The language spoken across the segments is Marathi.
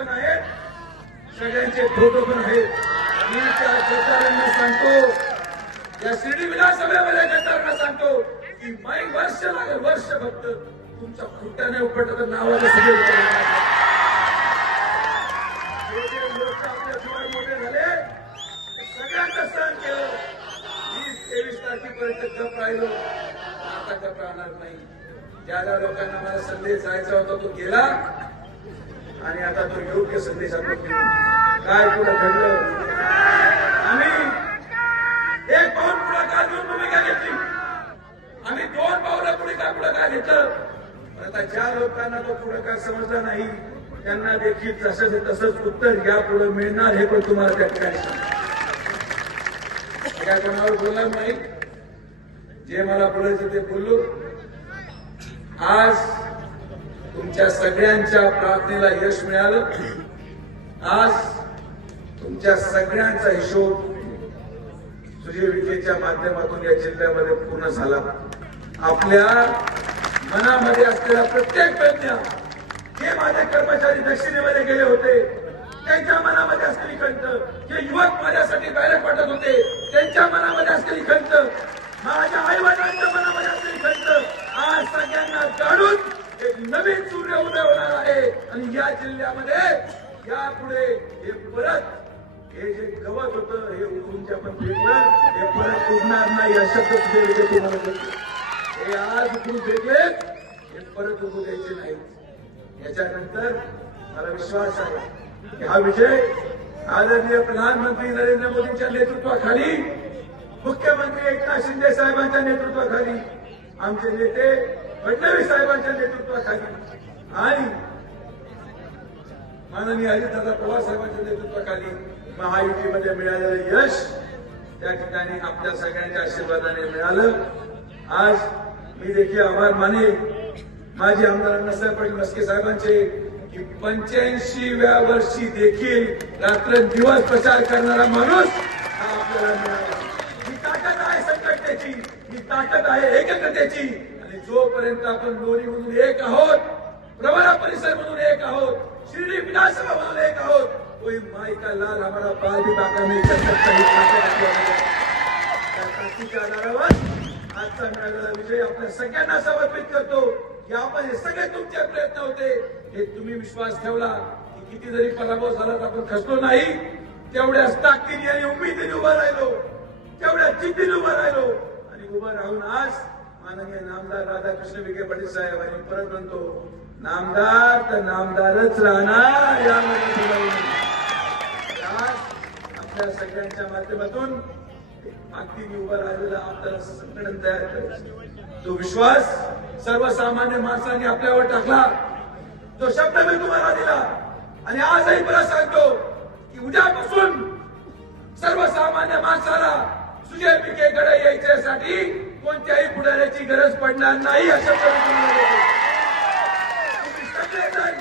पण आहेत, सगळ्यांचे फोटो पण आहेत. मी त्या गद्दारांना सांगतो, या शिर्डी विधानसभेमध्ये गद्दारांना सांगतो की माई वर्ष लागेल, वर्ष फक्त तुमच्या खुट्ट्याने उपटलं तर नावाला सगळे लोक आपल्या जीवन मोठे झाले, सगळ्यांचं सहन केलं. 20-23 तारखेपर्यंत गप राहिलो, आता गप राहणार नाही. ज्या ज्या लोकांना मला संदेश जायचा होता तो गेला आणि आता तो योग्य संदेश आपण काय पुढे घडलं. आम्ही एक पाऊल पुढे का घेऊन भूमिका घेतली, आम्ही 2 पावलं पुढे का घेतलं. आता ज्या लोकांना तो पुढे काय समजला नाही त्यांना देखील तसंच उत्तर या पुढे मिळणार हे पण तुम्हाला त्या ठिकाणी काय कोणावर बोलणार नाही. जे मला बोलायचं ते बोललो. आज तुमच्या सगळ्यांच्या प्रार्थनेला यश मिळालं. आज तुमच्या सगळ्यांचा हिशोब सुजय विखेच्या माध्यमातून या जिल्ह्यामध्ये पूर्ण झाला. आपल्या मनामध्ये असलेला प्रत्येक प्रज्ञा, जे माझे कर्मचारी दक्षिणेमध्ये गेले होते त्यांच्या मनामध्ये असलेली खंत, जे युवक माझ्यासाठी बॅलेट पाठवत होते त्यांच्या मनामध्ये असलेली खंत, माझ्या आई वडिलांच्या मनामध्ये असलेली खंत आज सगळ्यांना काढून एक नवीन सूर्य उदय होणार आहे. आणि या जिल्ह्यामध्ये यापुढे हे परत हे जे गवत होतं हे उठून जे आपण फेकलं हे परत उडणार नाही. हा शब्द सुद्धा तुम्हाला बोलतो. हे आज उठून फेकलेत हे परत उठू द्यायचे नाही. याच्यानंतर मला विश्वास आहे की हा विजय आदरणीय प्रधानमंत्री नरेंद्र मोदींच्या नेतृत्वाखाली, मुख्यमंत्री एकनाथ शिंदे साहेबांच्या नेतृत्वाखाली, आमचे नेते फडणवीस साहेबांच्या नेतृत्वाखाली आणि माननीय अजितदादा पवार साहेबांच्या नेतृत्वाखाली महायुतीमध्ये मिळालेलं यश त्या ठिकाणी आपल्या सगळ्यांच्या आशीर्वादाने मिळालं. आज मी देखील आभार मानेन माजी आमदार अण्णासाहेब पाटील मस्के साहेबांचे की 85व्या वर्षी देखील रात्रंदिवस प्रचार करणारा माणूस हा आपल्याला मिळाला. ही ताकद आहे संघटनेची, ही ताकद आहे एकत्रितेची. आणि जोपर्यंत आपण लोणी म्हणून एक आहोत, प्रवरा परिसर म्हणून एक आहोत, शिर्डी विधानसभा म्हणून एक आहोत, कोई माई का लाल हमारा बाल भी बाका नहीं कर सकता. ही ताकद त्या ताकदीच्या आधारावर आजचा मिळालेला विजय आपल्या सगळ्यांना समर्पित करतो की आपण हे सगळे तुमचे प्रयत्न होते, हे तुम्ही विश्वास ठेवला की किती जरी पराभव झाला तर आपण खचलो नाही. तेवढ्याच ताकदीने आणि उमेदीने उभं राहिलो, तेवढ्या जिद्दीने उभं राहिलो आणि उभं राहून आज माननीय नामदार राधाकृष्ण विखे पाटील साहेब आणि परत म्हणतो नामदार तर नामदारच राहणार. यामध्ये आज आपल्या सगळ्यांच्या माध्यमातून ताकदीने उभं राहिलेला आपल्याला संघटन तयार करायचं. तो विश्वास सर्वसामान्य माणसांनी आपल्यावर टाकला, तो शब्द मी तुम्हाला दिला आणि आजही परत सांगतो की उद्यापासून सर्वसामान्य माणसाला सुजय विखेकडे यायच्यासाठी कोणत्याही पुढाऱ्याची गरज पडणार नाही. अशा पद्धतीने तुम्ही सगळेजण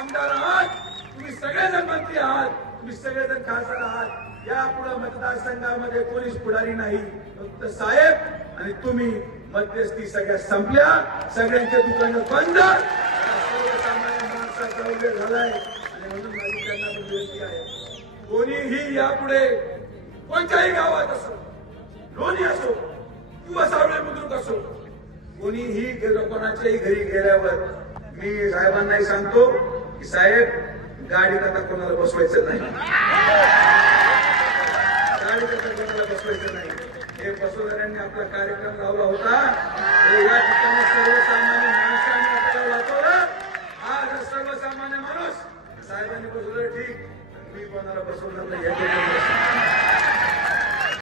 आमदार आहात, तुम्ही सगळेजण मंत्री आहात, तुम्ही सगळेजण खासदार आहात. यापुढे मतदारसंघामध्ये कोणीच पुढारी नाही, फक्त साहेब आणि तुम्ही. मध्यस्थी सगळ्या संपल्या, सगळ्यांचे दुकानं बंद, सर्वसामान्य माणसाचा उल्लेख झालाय. आणि म्हणून माझी त्यांना विनंती आहे, कोणीही यापुढे कोणत्याही गावात असो, लोणी असो किंवा सावळे बुद्रुक असो, कोणीही कोणाच्याही घरी गेल्यावर मी साहेबांनाही सांगतो की साहेब गाडीत आता कोणाला बसवायचं नाही, गाडीत आता कोणाला बसवायचं नाही. हे बसवणाऱ्यांनी आपला कार्यक्रम लावला होता. या ठिकाणी सर्वसामान्य